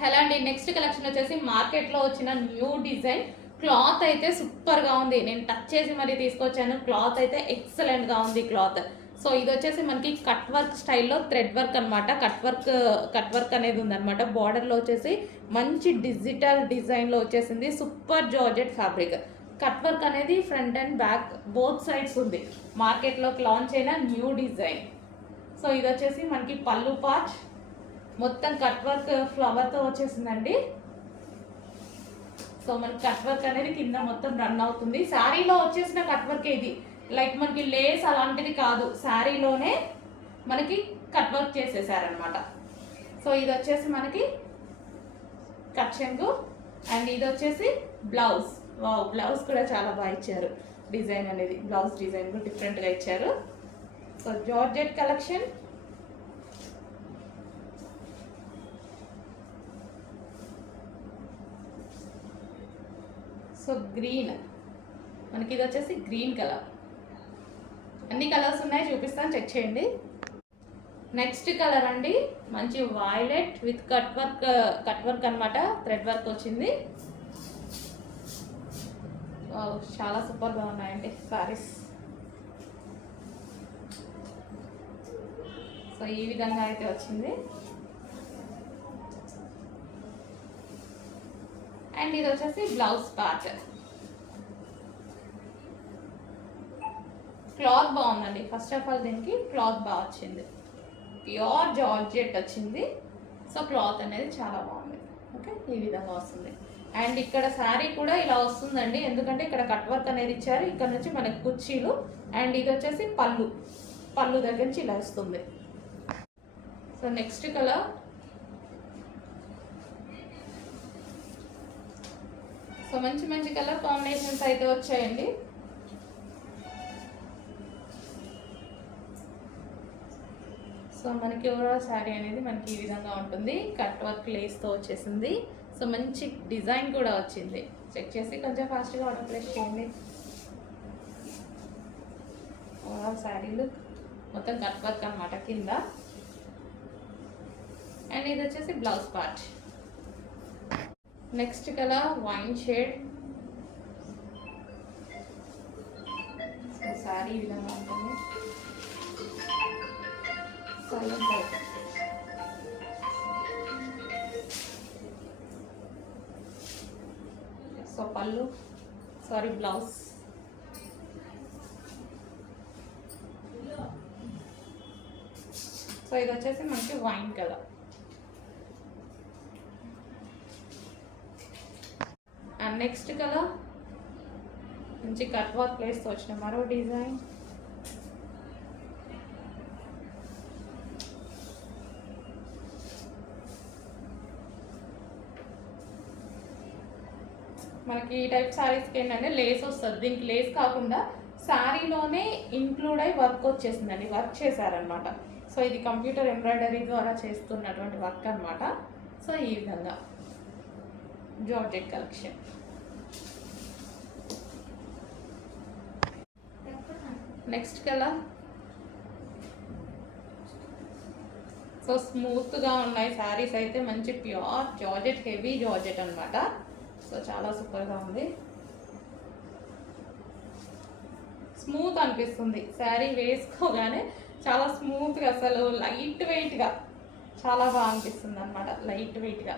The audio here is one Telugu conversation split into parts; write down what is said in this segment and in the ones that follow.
హలో అండి, నెక్స్ట్ కలెక్షన్ వచ్చేసి మార్కెట్లో వచ్చిన న్యూ డిజైన్. క్లాత్ అయితే సూపర్గా ఉంది. నేను టచ్ చేసి మరీ తీసుకొచ్చాను. క్లాత్ అయితే ఎక్సలెంట్గా ఉంది క్లాత్. సో ఇది వచ్చేసి మనకి కట్ వర్క్ స్టైల్లో థ్రెడ్ వర్క్ అనమాట. కట్ వర్క్ అనేది ఉందన్నమాట. బార్డర్లో వచ్చేసి మంచి డిజిటల్ డిజైన్లో వచ్చేసింది. Super georgette fabric. Cut work అనేది front and back both sides ఉంది. మార్కెట్లోకి లాంచ్ అయిన న్యూ డిజైన్. సో ఇది వచ్చేసి మనకి పళ్ళు పార్ట్ మొత్తం కట్ వర్క్ ఫ్లవర్తో వచ్చేసిందండి. సో మనకి కట్ వర్క్ అనేది కింద మొత్తం రన్ అవుతుంది. శారీలో వచ్చేసిన కట్ వర్క్ ఇది, లైక్ మనకి లేస్ అలాంటిది కాదు, శారీలోనే మనకి కట్ వర్క్ చేసేసారనమాట. సో ఇది వచ్చేసి మనకి కట్ చెంగు అండ్ ఇది వచ్చేసి బ్లౌజ్. వావ్, బ్లౌజ్ కూడా చాలా బాగా ఇచ్చారు. డిజైన్ అనేది బ్లౌజ్ డిజైన్ కూడా డిఫరెంట్గా ఇచ్చారు. So georgette collection. So green, మనకి ఇది వచ్చేసి గ్రీన్ కలర్. అన్ని కలర్స్ ఉన్నాయి, చూపిస్తాను, చెక్ చేయండి. నెక్స్ట్ కలర్ అండి, మంచి వైలెట్ విత్ కట్ వర్క్ అనమాట. థ్రెడ్ వర్క్ వచ్చింది. చాలా సూపర్గా ఉన్నాయండి సారీస్. సో ఈ విధంగా అయితే వచ్చింది. అండ్ ఇది వచ్చేసి బ్లౌజ్ పార్ట్. క్లాత్ బాగుందండి. ఫస్ట్ ఆఫ్ ఆల్ దీనికి క్లాత్ బాగా వచ్చింది. ప్యూర్ జార్జెట్ వచ్చింది. సో క్లాత్ అనేది చాలా బాగుంది. ఓకే, ఈ విధంగా వస్తుంది. అండ్ ఇక్కడ శారీ కూడా ఇలా వస్తుందండి, ఎందుకంటే ఇక్కడ కట్ వర్క్ అనేది ఇచ్చారు. ఇక్కడ నుంచి మనకి కుర్చీలు. అండ్ ఇది వచ్చేసి పళ్ళు దగ్గర నుంచి ఇలా వస్తుంది. So next colour. సో మంచి కలర్ కాంబినేషన్స్ అయితే వచ్చాయండి. సో మనకి ఓవరాల్ శారీ అనేది మనకి ఈ విధంగా ఉంటుంది. కట్ వర్క్ లేస్తో వచ్చేసింది. సో మంచి డిజైన్ కూడా వచ్చింది. చెక్ చేసి కొంచెం ఫాస్ట్గా ఆర్డర్ ప్లేస్ చేయండి. ఓవరాల్ శారీలు మొత్తం కట్ వర్క్ అనమాట కింద. అండ్ ఇది వచ్చేసి blouse part. Next colour wine shade. Sorry ఈ విధంగా ఉంటుంది. సో పళ్ళు, సారీ బ్లౌజ్. సో ఇది వచ్చేసి మనకి wine colour. And next colour మంచి కట్ వర్క్ ప్లేస్తో వచ్చిన మరో డిజైన్. మనకి ఈ టైప్ శారీస్కి ఏంటంటే లేస్ వస్తుంది. దీనికి లేస్ కాకుండా శారీలోనే ఇంక్లూడ్ అయ్యి వర్క్ వచ్చేసిందండి. వర్క్ చేశారనమాట. సో ఇది కంప్యూటర్ ఎంబ్రాయిడరీ ద్వారా చేస్తున్నటువంటి వర్క్ అనమాట. సో ఈ విధంగా georgette collection. Next colour. So స్మూత్గా ఉన్నాయి శారీస్ అయితే. మంచి ప్యూర్ జార్జెట్, హెవీ జార్జెట్ అనమాట. సో చాలా సూపర్గా ఉంది. స్మూత్ అనిపిస్తుంది శారీ వేసుకోగానే. చాలా స్మూత్గా, అసలు లైట్ వెయిట్గా చాలా బాగా అనిపిస్తుంది అనమాట. లైట్ వెయిట్గా.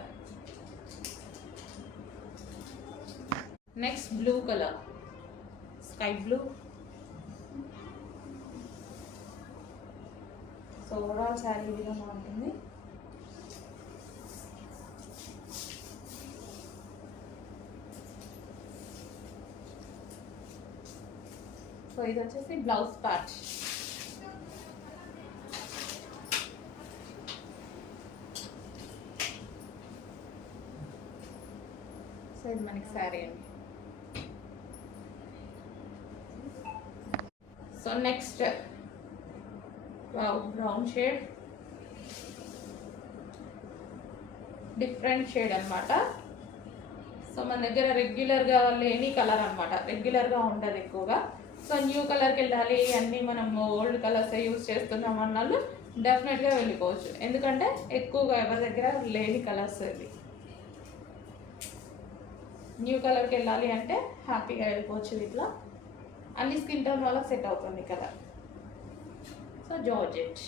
Next blue colour, sky blue. So overall sari ఈ విధంగా ఉంటుంది. సో ఇది వచ్చేసి బ్లౌజ్ పార్ట్. సో ఇది మనకి శారీ అండి. So next brown shade, different shade అనమాట. సో మన దగ్గర రెగ్యులర్గా లేని కలర్ అనమాట. రెగ్యులర్గా ఉండదు ఎక్కువగా. సో న్యూ కలర్కి వెళ్ళాలి, అన్నీ మనం ఓల్డ్ కలర్స్ యూజ్ చేస్తున్నాం అన్న వాళ్ళు డెఫినెట్గా వెళ్ళిపోవచ్చు. ఎందుకంటే ఎక్కువగా ఎవరి దగ్గర లేని కలర్స్ ఇది. న్యూ కలర్కి వెళ్ళాలి అంటే హ్యాపీగా వెళ్ళిపోవచ్చు. ఇట్లా అన్ని స్కిన్ టోన్ వాళ్ళకి సెట్ అవుతుంది కలర్. So georgette.